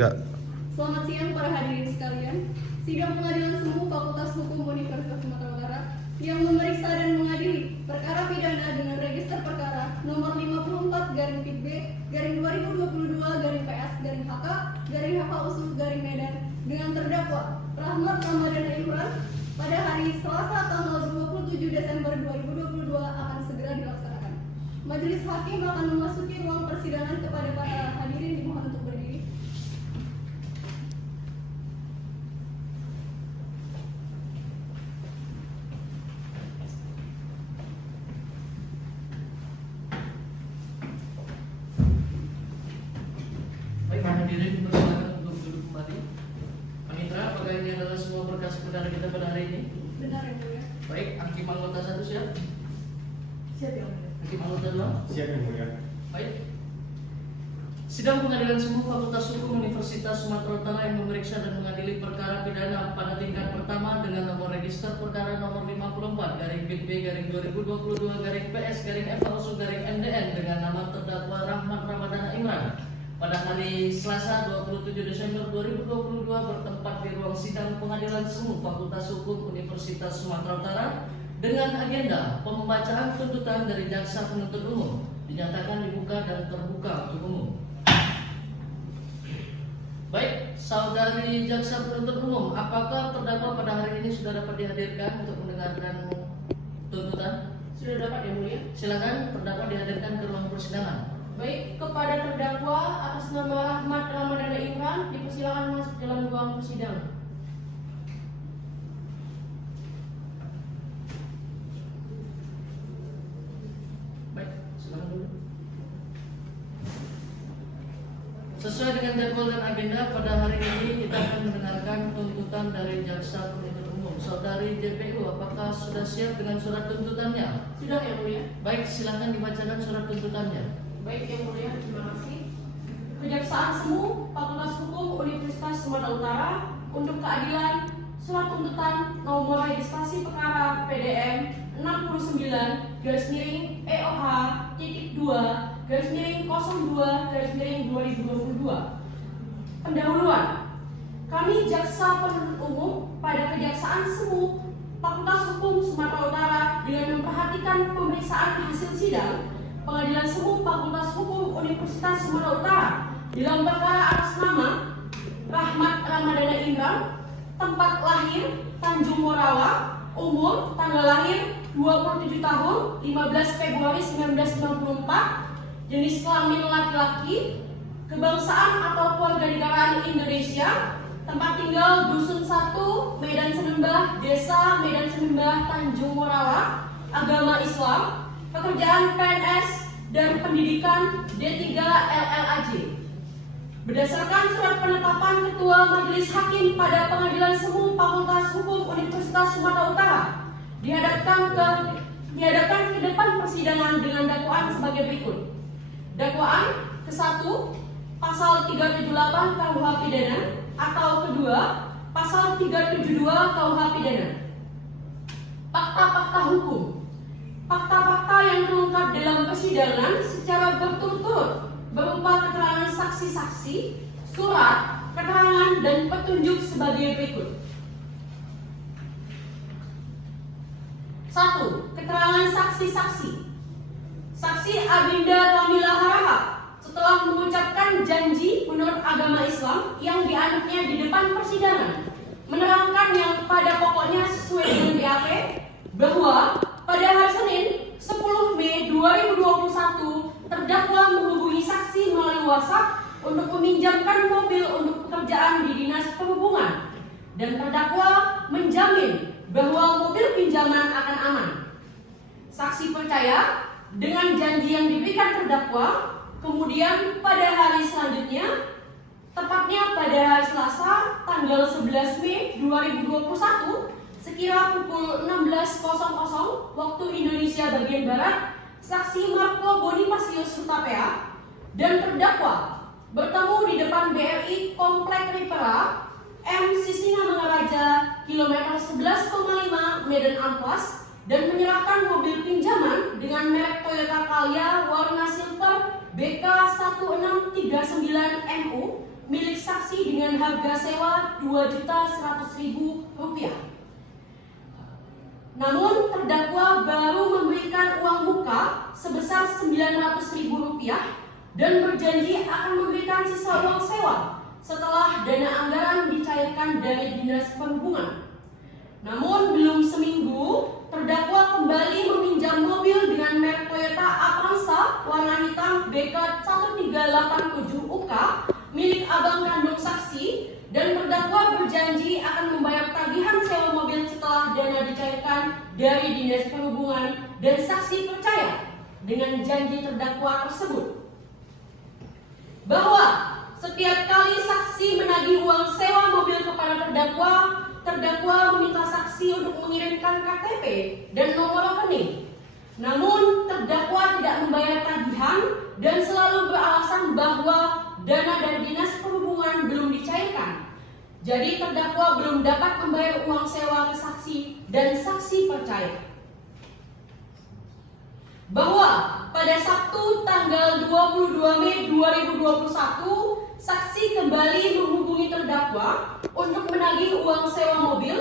Selamat siang para hadirin sekalian. Sidang Pengadilan Semu Fakultas Hukum Universitas Sumatera Utara yang memeriksa dan mengadili perkara pidana dengan register perkara nomor 54/PB/2022/PS/HK/HK/Medan dengan terdakwa Rahmat Ramadana Imran pada hari Selasa tanggal 27 Desember 2022 akan segera dilaksanakan. Majelis Hakim akan memasuki ruang persidangan. Kepada para hadirin dimohon untuk berdiri. Baik, hadirin dipersilakan untuk duduk kembali. Panitra, apakah ini adalah semua berkas perkara kita pada hari ini? Benar yang mulia. Baik, Hakim anggota 1 siap? Siap yang mulia. Hakim anggota 2? Siap yang mulia. Baik. Sidang Pengadilan Semu Fakultas Hukum Universitas Sumatera Utara yang memeriksa dan mengadili perkara pidana pada tingkat pertama dengan nomor register perkara nomor 54/BB/2022/PS/FA/MDN dengan nama terdakwa Rahmat Ramadana Imran pada hari Selasa 27 Desember 2022 bertempat di ruang sidang Pengadilan Semu Fakultas Hukum Universitas Sumatera Utara dengan agenda pembacaan tuntutan dari jaksa penuntut umum dinyatakan dibuka dan terbuka untuk umum. Baik, saudari jaksa penuntut umum, apakah terdakwa pada hari ini sudah dapat dihadirkan untuk mendengarkan tuntutan? Sudah dapat yang mulia. Silakan terdakwa dihadirkan ke ruang persidangan. Baik, kepada terdakwa atas nama Rahmat Ramadana Imran dipersilakan masuk dalam ruang persidangan. Baik, silakan dulu. Sesuai dengan jadwal dan agenda, pada hari ini kita akan mendengarkan tuntutan dari jaksa penuntut umum. Saudari JPU, apakah sudah siap dengan surat tuntutannya? Sudah yang mulia. Baik, silakan dibacakan surat tuntutannya. Baik yang mulia, terima kasih. Kejaksaan Semu Fakultas Hukum Universitas Sumatera Utara untuk keadilan surat tuntutan nomor registrasi perkara PDM 69/2/02/2022. Pendahuluan. Kami jaksa penuntut umum pada Kejaksaan Semu Fakultas Hukum Sumatera Utara dengan memperhatikan pemeriksaan hasil sidang Pengadilan Semu Fakultas Hukum Universitas Sumatera Utara dalam perkara atas nama Rahmat Ramadana Imran, tempat lahir Tanjung Morawa, umur tanggal lahir 27 tahun 15 Februari 1994, jenis kelamin laki-laki, kebangsaan atau kewarganegaraan Indonesia, tempat tinggal Dusun 1, Medan Senembah, Desa Medan Senembah, Tanjung Morawa, agama Islam, pekerjaan PNS dan pendidikan D3 LLAJ. Berdasarkan surat penetapan Ketua Majelis Hakim pada Pengadilan Semu Fakultas Hukum Universitas Sumatera Utara dihadapkan ke depan persidangan dengan dakwaan sebagai berikut. Dakwaan ke-1 pasal 378 KUH pidana atau kedua pasal 372 KUH pidana. Fakta-fakta hukum. Fakta-fakta yang terungkap dalam persidangan secara berturut-turut berupa keterangan saksi-saksi, surat, keterangan, dan petunjuk sebagai berikut. 1. Keterangan saksi-saksi. Saksi Abinda Kamila Harahap setelah mengucapkan janji menurut agama Islam yang dianutnya di depan persidangan, menerangkan yang pada pokoknya sesuai dengan BAP bahwa pada hari Senin 10 Mei 2021 terdakwa menghubungi saksi melalui WhatsApp untuk meminjamkan mobil untuk pekerjaan di Dinas Perhubungan, dan terdakwa menjamin bahwa mobil pinjaman akan aman. Saksi percaya dengan janji yang diberikan terdakwa. Kemudian pada hari selanjutnya, tepatnya pada hari Selasa tanggal 11 Mei 2021 sekira pukul 16.00 waktu Indonesia bagian Barat, saksi Marco Bonifasius Hutapea dan terdakwa bertemu di depan BRI Komplek Ripera M Sisingamangaraja kilometer 11,5 Medan Amplas dan menyerahkan mobil pinjaman dengan merek Toyota Calya warna silver BK1639MU milik saksi dengan harga sewa Rp2.100.000. Namun terdakwa baru memberikan uang muka sebesar Rp900.000 dan berjanji akan memberikan sisa uang sewa setelah dana anggaran dicairkan dari Dinas Perhubungan. Namun belum seminggu, terdakwa kembali meminjam mobil dengan merek Toyota Avanza warna hitam BK 1387 UK milik abang kandung saksi, dan terdakwa berjanji akan membayar tagihan sewa mobil setelah dana dicairkan dari Dinas Perhubungan, dan saksi percaya dengan janji terdakwa tersebut bahwa setiap kali saksi menagih uang sewa mobil kepada terdakwa meminta saksi untuk mengirimkan KTP dan nomor rekening. Namun terdakwa tidak membayar tagihan dan selalu beralasan bahwa dana dari Dinas Perhubungan belum dicairkan. Jadi terdakwa belum dapat membayar uang sewa ke saksi, dan saksi percaya bahwa pada Sabtu tanggal 22 Mei 2021 saksi kembali menghubungi terdakwa untuk menagih uang sewa mobil,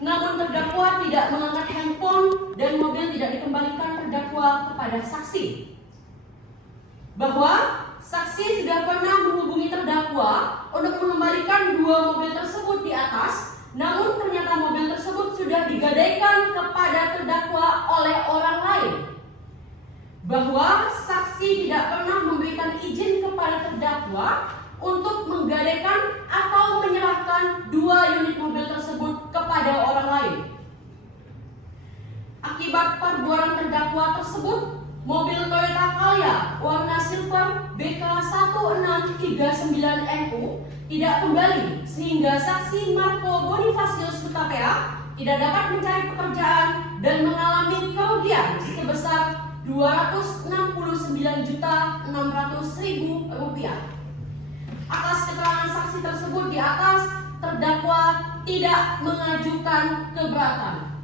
namun terdakwa tidak mengangkat handphone dan mobil tidak dikembalikan terdakwa kepada saksi. Bahwa saksi sudah pernah menghubungi terdakwa untuk mengembalikan dua mobil tersebut di atas, namun ternyata mobil tersebut sudah digadaikan kepada terdakwa oleh orang lain. Bahwa saksi tidak pernah memberikan izin kepada terdakwa untuk menggadaikan atau menyerahkan dua unit mobil tersebut kepada orang lain. Akibat perbuatan terdakwa tersebut, mobil Toyota Calya warna silver BK 1639NU tidak kembali, sehingga saksi Marco Bonifasius Hutapea tidak dapat mencari pekerjaan dan mengalami kerugian sebesar Rp269.600.000. Atas keterangan saksi tersebut di atas, terdakwa tidak mengajukan keberatan.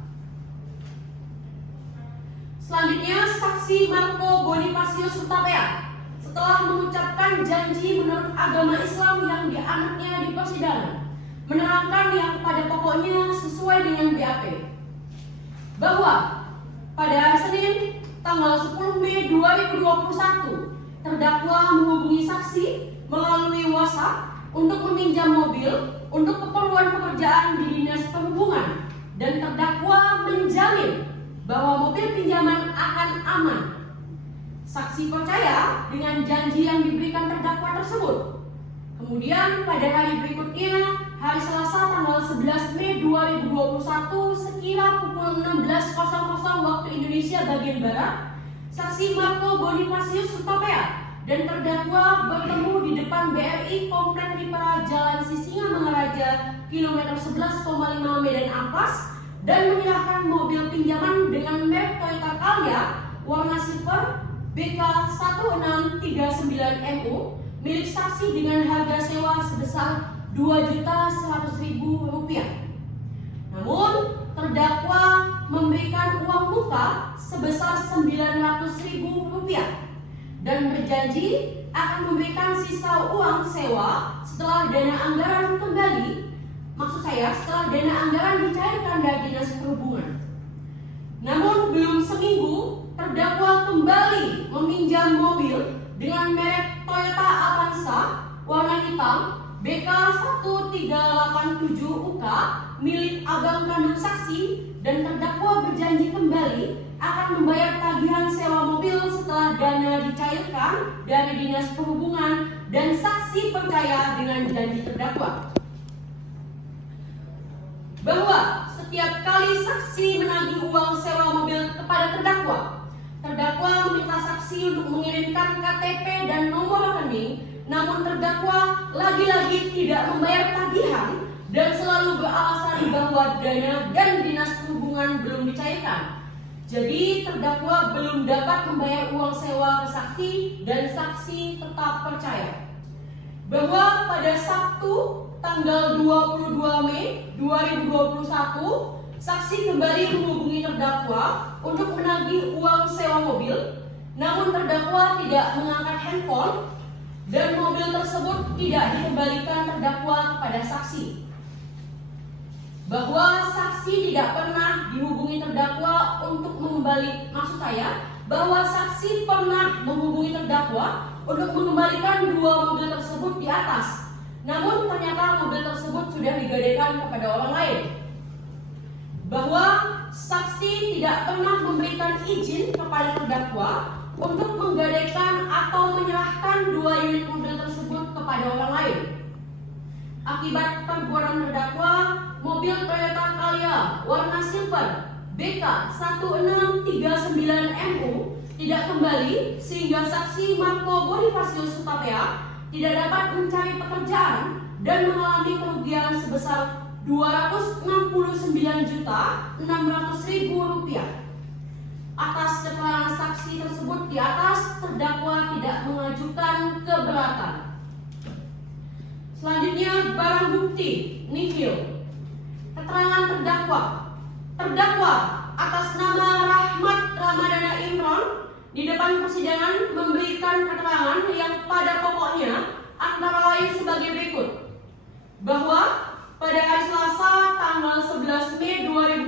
Selanjutnya, saksi Marco Bonifasius Hutapea setelah mengucapkan janji menurut agama Islam yang dianutnya di persidangan, menerangkan yang pada pokoknya sesuai dengan BAP bahwa pada Senin tanggal 10 Mei 2021 terdakwa menghubungi saksi melalui WhatsApp untuk meminjam mobil untuk keperluan pekerjaan di Dinas Perhubungan, dan terdakwa menjamin bahwa mobil pinjaman akan aman. Saksi percaya dengan janji yang diberikan terdakwa tersebut. Kemudian pada hari berikutnya, hari Selasa tanggal 11 Mei 2021 sekira pukul 16.00 waktu Indonesia bagian Barat, saksi Marco Bonifasius Hutapea dan terdakwa bertemu di depan BRI Komplek Ripera Jalan Sisingamangaraja kilometer 11,5 Medan Ampas, dan menyerahkan mobil pinjaman dengan merek Toyota Calya warna silver BK 1639NU milik saksi dengan harga sewa sebesar Rp2.100.000. Namun terdakwa memberikan uang muka sebesar Rp900.000 dan berjanji akan memberikan sisa uang sewa setelah dana anggaran setelah dana anggaran dicairkan dari Dinas Perhubungan. Namun belum seminggu, terdakwa kembali meminjam mobil dengan merek Toyota Avanza warna hitam BK 1387 UK milik abang kandung saksi, dan terdakwa berjanji kembali akan membayar tagihan sewa mobil setelah dana dicairkan dari Dinas Perhubungan, dan saksi percaya dengan janji terdakwa bahwa setiap kali saksi menagih uang sewa mobil kepada terdakwa meminta saksi untuk mengirimkan KTP dan nomor rekening, namun terdakwa lagi-lagi tidak membayar tagihan dan selalu beralasan bahwa dana dan Dinas Perhubungan belum dicairkan. Jadi terdakwa belum dapat membayar uang sewa ke saksi, dan saksi tetap percaya bahwa pada Sabtu tanggal 22 Mei 2021 saksi kembali menghubungi terdakwa untuk menagih uang sewa mobil, namun terdakwa tidak mengangkat handphone dan mobil tersebut tidak dikembalikan terdakwa saksi. Bahwa saksi tidak pernah dihubungi terdakwa untuk bahwa saksi pernah menghubungi terdakwa untuk mengembalikan dua mobil tersebut di atas. Namun ternyata mobil tersebut sudah digadaikan kepada orang lain. Bahwa saksi tidak pernah memberikan izin kepada terdakwa untuk menggadaikan atau menyerahkan dua unit mobil tersebut kepada orang lain. Akibat perbuatan terdakwa, mobil Toyota Calya warna silver BK 1639MU tidak kembali sehingga saksi Marco Bonifacius Hutapea tidak dapat mencari pekerjaan dan mengalami kerugian sebesar Rp269.600.000. Atas keterangan saksi tersebut di atas, terdakwa tidak mengajukan keberatan. Selanjutnya, barang bukti nihil. Keterangan terdakwa. Terdakwa atas nama Rahmat Ramadana Imron di depan persidangan memberikan keterangan yang pada pokoknya antara lain sebagai berikut. Bahwa pada hari Selasa tanggal 11 Mei 2021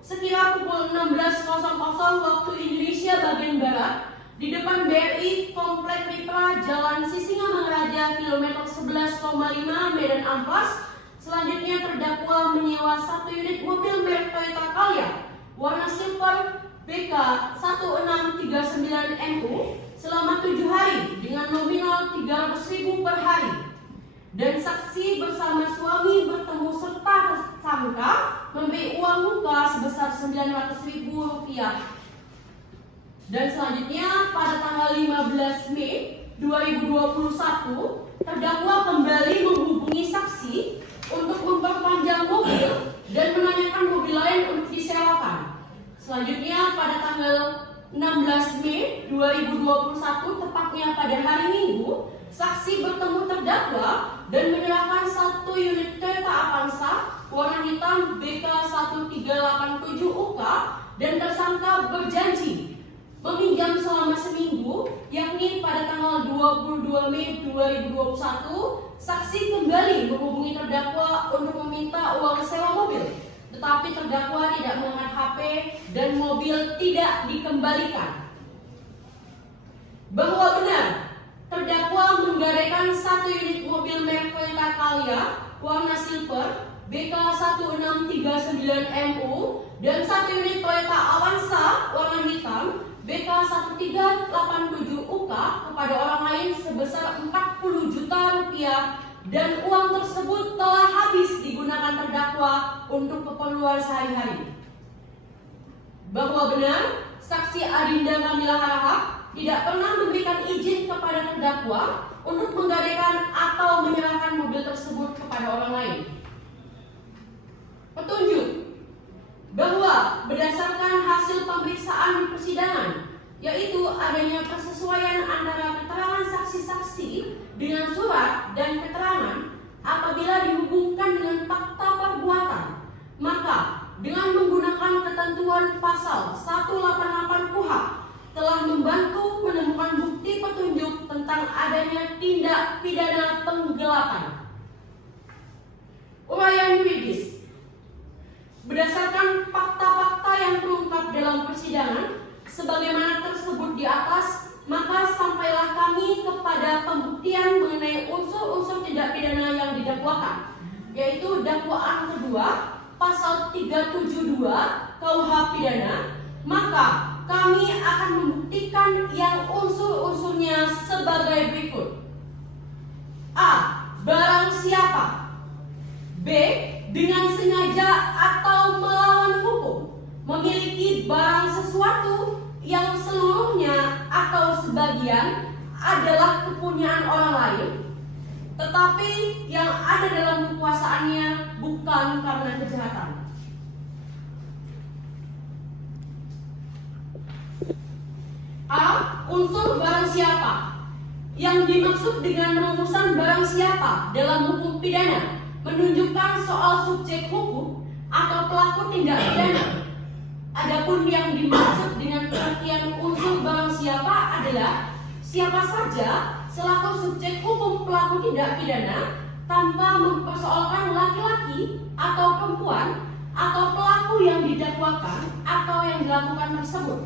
sekira pukul 16.00 waktu Indonesia bagian Barat di depan BRI Komplek Ripra Jalan Sisingamangaraja kilometer 11,5 Medan Amplas. Selanjutnya terdakwa menyewa satu unit mobil merek Toyota Calya warna silver BK 1639MU selama 7 hari dengan nominal 300.000 per hari. Dan saksi bersama suami bertemu serta tersangka memberi uang muka sebesar Rp900.000. Dan selanjutnya pada tanggal 15 Mei 2021 terdakwa kembali menghubungi saksi untuk memperpanjang mobil dan menanyakan mobil lain untuk disewakan. Selanjutnya pada tanggal 16 Mei 2021 tepatnya pada hari Minggu, saksi bertemu terdakwa dan menyerahkan satu unit Toyota Avanza warna hitam BK 1387 UK dan tersangka berjanji meminjam selama seminggu, yakni pada tanggal 22 Mei 2021 saksi kembali menghubungi terdakwa untuk meminta uang sewa mobil, tetapi terdakwa tidak mengangkat HP dan mobil tidak dikembalikan. Bahwa benar terdakwa menggadaikan satu unit mobil merek Toyota Calya warna silver BK 1639MU dan satu unit Toyota Avanza warna hitam BK 1387 UK kepada orang lain sebesar Rp40 juta dan uang tersebut telah habis digunakan terdakwa untuk keperluan sehari-hari. Bahwa benar saksi Adinda Kamila Harahap tidak pernah memberikan izin kepada terdakwa untuk menggadaikan atau menyerahkan mobil tersebut kepada orang lain. Petunjuk bahwa berdasarkan hasil pemeriksaan di persidangan, yaitu adanya persesuaian antara keterangan saksi-saksi dengan surat dan keterangan apabila dihubungkan dengan fakta perbuatan, maka dengan menggunakan ketentuan pasal 188 KUHP telah membantu menemukan bukti petunjuk tentang adanya tindak pidana penggelapan. Uraian yuridis. Berdasarkan fakta-fakta yang terungkap dalam persidangan sebagaimana tersebut di atas, maka sampailah kami kepada pembuktian mengenai unsur-unsur tindak pidana yang didakwakan, yaitu dakwaan kedua pasal 372 KUH pidana. Maka kami akan membuktikan yang unsur-unsurnya sebagai berikut. A. Barang siapa. B. Dengan sengaja atau melawan hukum memiliki barang sesuatu yang seluruhnya atau sebagian adalah kepunyaan orang lain, tetapi yang ada dalam kekuasaannya bukan karena kejahatan. A. Unsur barang siapa. Yang dimaksud dengan rumusan barang siapa dalam hukum pidana menunjukkan soal subjek hukum atau pelaku tindak pidana. Adapun yang dimaksud dengan pengertian unsur barang siapa adalah siapa saja selaku subjek hukum pelaku tindak pidana tanpa mempersoalkan laki-laki atau perempuan atau pelaku yang didakwakan atau yang dilakukan tersebut.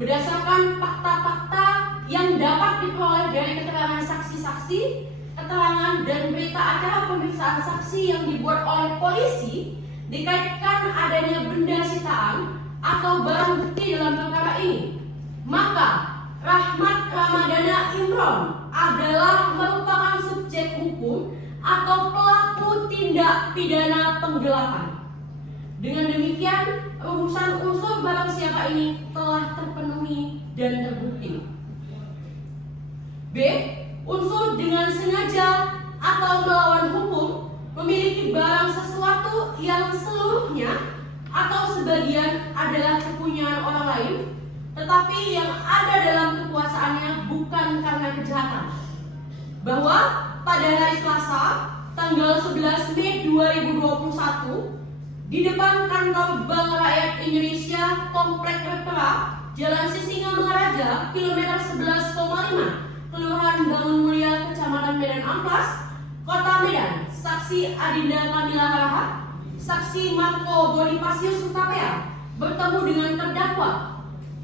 Berdasarkan fakta-fakta yang dapat diperoleh dari keterangan saksi-saksi, keterangan dan berita acara pemeriksaan saksi yang dibuat oleh polisi, dikaitkan adanya benda sitaan atau barang bukti dalam perkara ini, maka Rahmat Ramadana Imron adalah merupakan subjek hukum atau pelaku tindak pidana penggelapan. Dengan demikian, rumusan unsur barang siapa ini telah terpenuhi dan terbukti. B. Unsur dengan sengaja atau melawan hukum memiliki barang sesuatu yang seluruhnya atau sebagian adalah kepunyaan orang lain, tetapi yang ada dalam kekuasaannya bukan karena kejahatan. Bahwa pada hari Selasa, tanggal 11 Mei 2021, di depan kantor Bank Rakyat Indonesia, Komplek Repera, Jalan Sisingamangaraja, kilometer 11,5, Kelurahan Bangun Mulia, Kecamatan Medan Amplas, Kota Medan, saksi Adinda Kamila Harahap, saksi Marco Bonifacius Hutapea bertemu dengan terdakwa,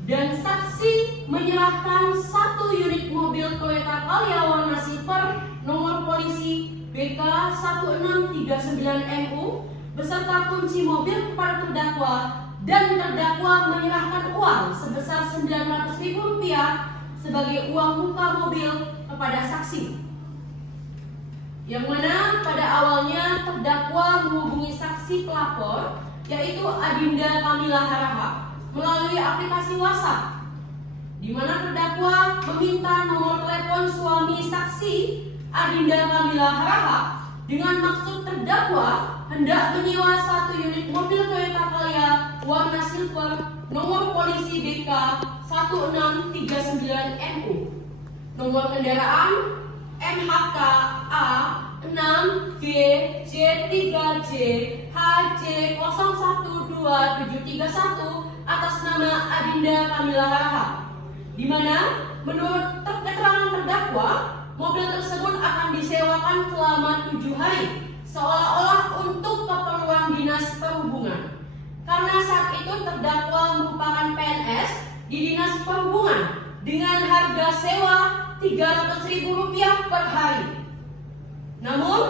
dan saksi menyerahkan 1 unit mobil Toyota Calya warna silver nomor polisi BK 1639MU beserta kunci mobil kepada terdakwa, dan terdakwa menyerahkan uang sebesar Rp900.000 sebagai uang muka mobil kepada saksi. Yang mana pada awalnya terdakwa menghubungi saksi pelapor, yaitu Adinda Kamila Harahap, melalui aplikasi WhatsApp, di mana terdakwa meminta nomor telepon suami saksi Adinda Kamila Harahap dengan maksud terdakwa hendak menyewa 1 unit mobil Toyota Calya warna silver nomor polisi BK 1639MU, nomor kendaraan NHK A 6GJ3J HJ012731 atas nama Adinda Kamila Harahap, di mana menurut keterangan terdakwa, mobil tersebut akan disewakan selama 7 hari, seolah-olah untuk keperluan dinas perhubungan. Karena saat itu terdakwa merupakan PNS di dinas perhubungan dengan harga sewa Rp300.000 per hari. Namun,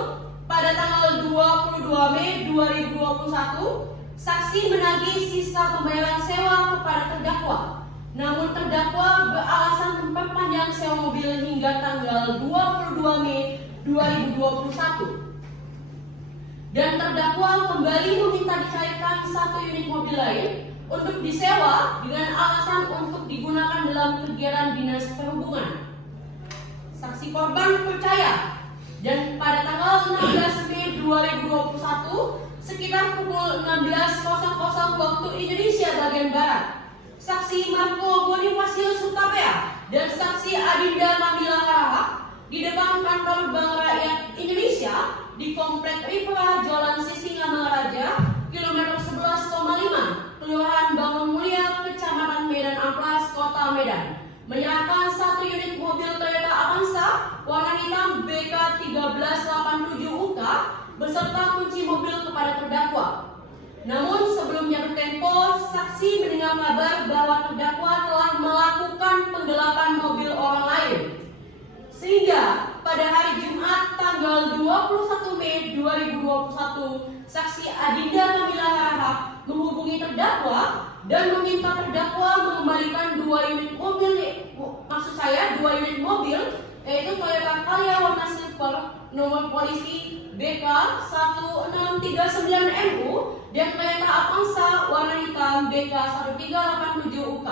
pada tanggal 22 Mei 2021, saksi menagih sisa pembayaran sewa kepada terdakwa. Namun terdakwa beralasan memperpanjang sewa mobil hingga tanggal 22 Mei 2021. Dan terdakwa kembali meminta dicairkan 1 unit mobil lain untuk disewa dengan alasan untuk digunakan dalam kegiatan dinas perhubungan. Saksi korban percaya, dan pada tanggal 16 Mei 2021 sekitar pukul 16.00 waktu Indonesia bagian Barat, saksi Marco Bonifacius Hutapea dan saksi Adinda Kamila Harahap di depan kantor Bank Rakyat Indonesia di Komplek Repera, Jalan Sisingamangaraja, kilometer 11,5, Kelurahan Bangun Mulia, Kecamatan Medan Amplas, Kota Medan, menyerahkan 1 unit mobil Toyota Avanza warna hitam BK 1387UK beserta kunci mobil kepada terdakwa. Namun sebelum jatuh tempo, saksi mendengar kabar bahwa terdakwa telah melakukan penggelapan mobil orang lain. Sehingga pada hari Jumat tanggal 21 Mei 2021, saksi Adinda Kamila Harahap menghubungi terdakwa dan meminta terdakwa mengembalikan 2 unit mobil, yaitu Toyota Calya warna silver nomor polisi BK 1639MU dan Toyota Avanza warna hitam BK 1387UK.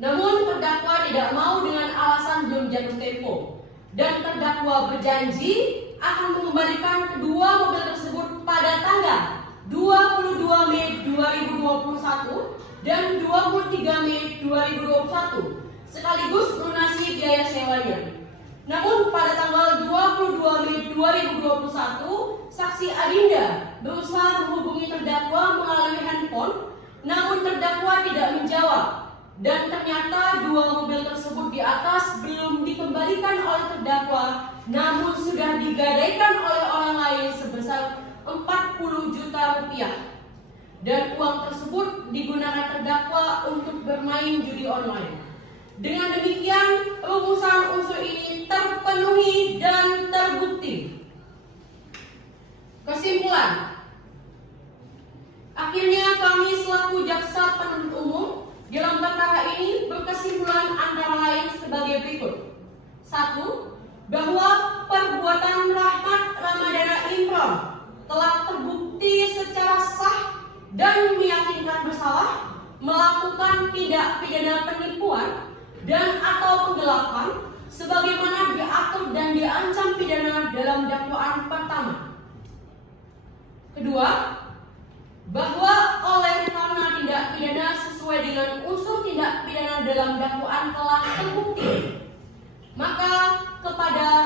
Namun terdakwa tidak mau dengan alasan belum jatuh tempo, dan terdakwa berjanji akan mengembalikan kedua mobil tersebut pada tanggal 22 Mei 2021 dan 23 Mei 2021 sekaligus melunasi biaya sewanya. Namun pada tanggal 22 Mei 2021, saksi Adinda berusaha menghubungi terdakwa melalui handphone, namun terdakwa tidak menjawab. dan ternyata dua mobil tersebut di atas belum dikembalikan oleh terdakwa, namun sudah digadaikan oleh orang lain sebesar 40 juta rupiah. Dan uang tersebut digunakan terdakwa untuk bermain judi online. Dengan demikian, rumusan unsur ini terpenuhi dan terbukti. Kesimpulan, akhirnya kami selaku jaksa penuntut umum dalam perkara ini berkesimpulan antara lain sebagai berikut. 1. Bahwa perbuatan Rahmat Ramadana Imron telah terbukti secara sah dan meyakinkan bersalah melakukan tindak pidana penipuan dan atau penggelapan sebagaimana diatur dan diancam pidana dalam dakwaan pertama. Kedua, bahwa oleh karena tindak pidana sesuai dengan unsur tindak pidana dalam dakwaan telah terbukti, maka kepadanya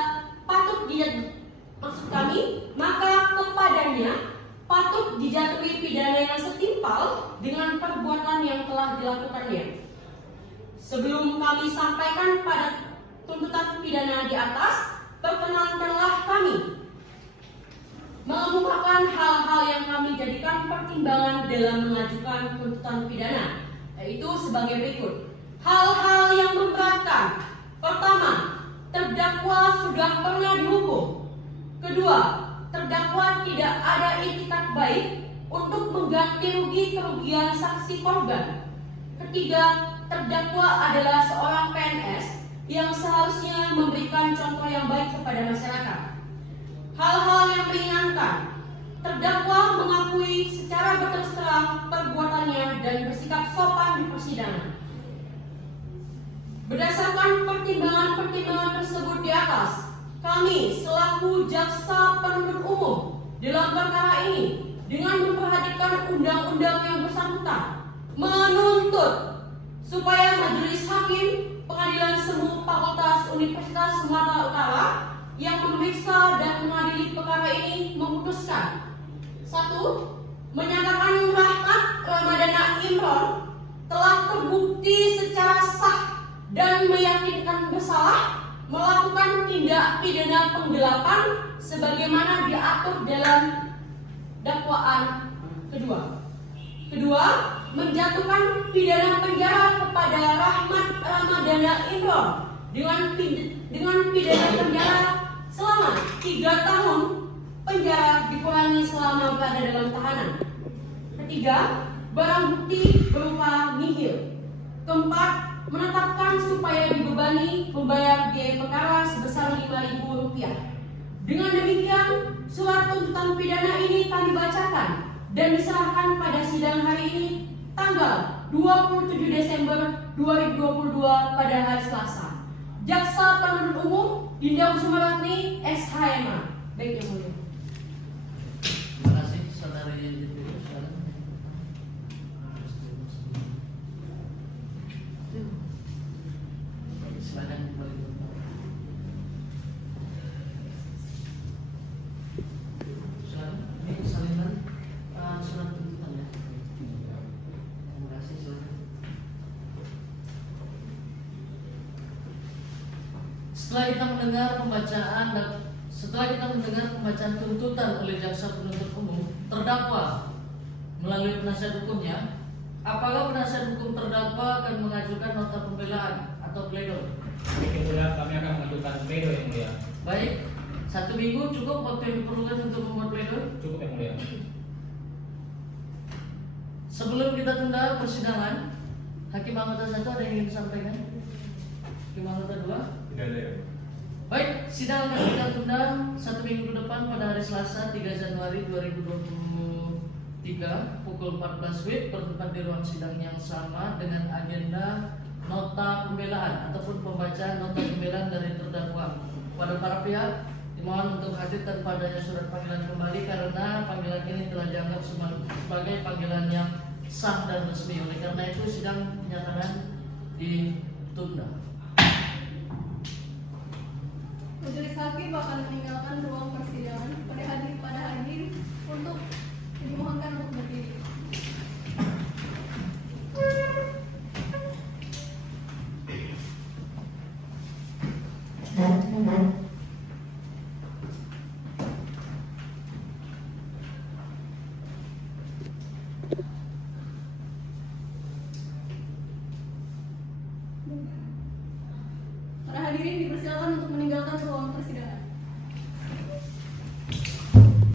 patut dijatuhi pidana yang setimpal dengan perbuatan yang telah dilakukannya. Sebelum kami sampaikan pada tuntutan pidana di atas, perkenankanlah kami mengemukakan hal-hal yang kami jadikan pertimbangan dalam mengajukan tuntutan pidana, yaitu sebagai berikut. Hal-hal yang memberatkan. Pertama, terdakwa sudah pernah dihukum. Kedua, terdakwa tidak ada itikat baik untuk mengganti rugi kerugian saksi korban. Ketiga, terdakwa adalah seorang PNS yang seharusnya memberikan contoh yang baik kepada masyarakat. Hal-hal yang meringankan, terdakwa mengakui secara berterus terang perbuatannya dan bersikap sopan di persidangan. Berdasarkan pertimbangan-pertimbangan tersebut di atas, kami selaku jaksa penuntut umum dalam perkara ini dengan memperhatikan undang-undang yang bersangkutan menuntut supaya Majelis Hakim Pengadilan Semu Fakultas Universitas Sumatera Utara yang memeriksa dan mengadili perkara ini memutuskan: 1. Menyatakan Rahmat Ramadana Imron telah terbukti secara sah dan meyakinkan bersalah melakukan tindak pidana penggelapan sebagaimana diatur dalam dakwaan kedua. Kedua, menjatuhkan pidana penjara kepada Rahmat Ramadana Imron dengan pidana penjara selama 3 tahun penjara dikurangi selama berada dalam tahanan. Ketiga, barang bukti berupa nihil. Keempat, menetapkan supaya dibebani membayar biaya perkara sebesar Rp5.000. Dengan demikian, surat tuntutan pidana ini kami bacakan dan diserahkan pada sidang hari ini tanggal 27 Desember 2022 pada hari Selasa. Jaksa penuntut umum Dinda Sumaratni, SHMA. Baik, Yang Mulia. Terima kasih, saudari Jepri. Silakan kembali. Silakan. Ini salinan surat tuntutan ya. Terima kasih, silakan. Setelah kita mendengar pembacaan tuntutan oleh jaksa penuntut umum, terdakwa melalui penasihat hukumnya, apakah penasihat hukum terdakwa akan mengajukan nota pembelaan atau pledoi? Yang mulia, kami akan mengajukan pledoi yang mulia. Baik, 1 minggu cukup waktu yang diperlukan untuk membuat pledoi? Cukup yang mulia. Sebelum kita tunda persidangan, Hakim Anggota 1 ada yang ingin disampaikan? Hakim Anggota 2? Tidak ada ya. Baik, sidang akan kita tunda 1 minggu ke depan pada hari Selasa 3 Januari 2023 pukul 14 WIB bertempat di ruang sidang yang sama dengan agenda nota pembelaan ataupun pembacaan nota pembelaan dari terdakwa. Pada para pihak dimohon untuk hadir tanpa adanya surat panggilan kembali karena panggilan ini telah dianggap sebagai panggilan yang sah dan resmi. Oleh karena itu sidang dinyatakan ditunda. Majelis Hakim akan meninggalkan ruang persidangan pada hadir untuk dimohonkan untuk berdiri. hadirin dipersilakan untuk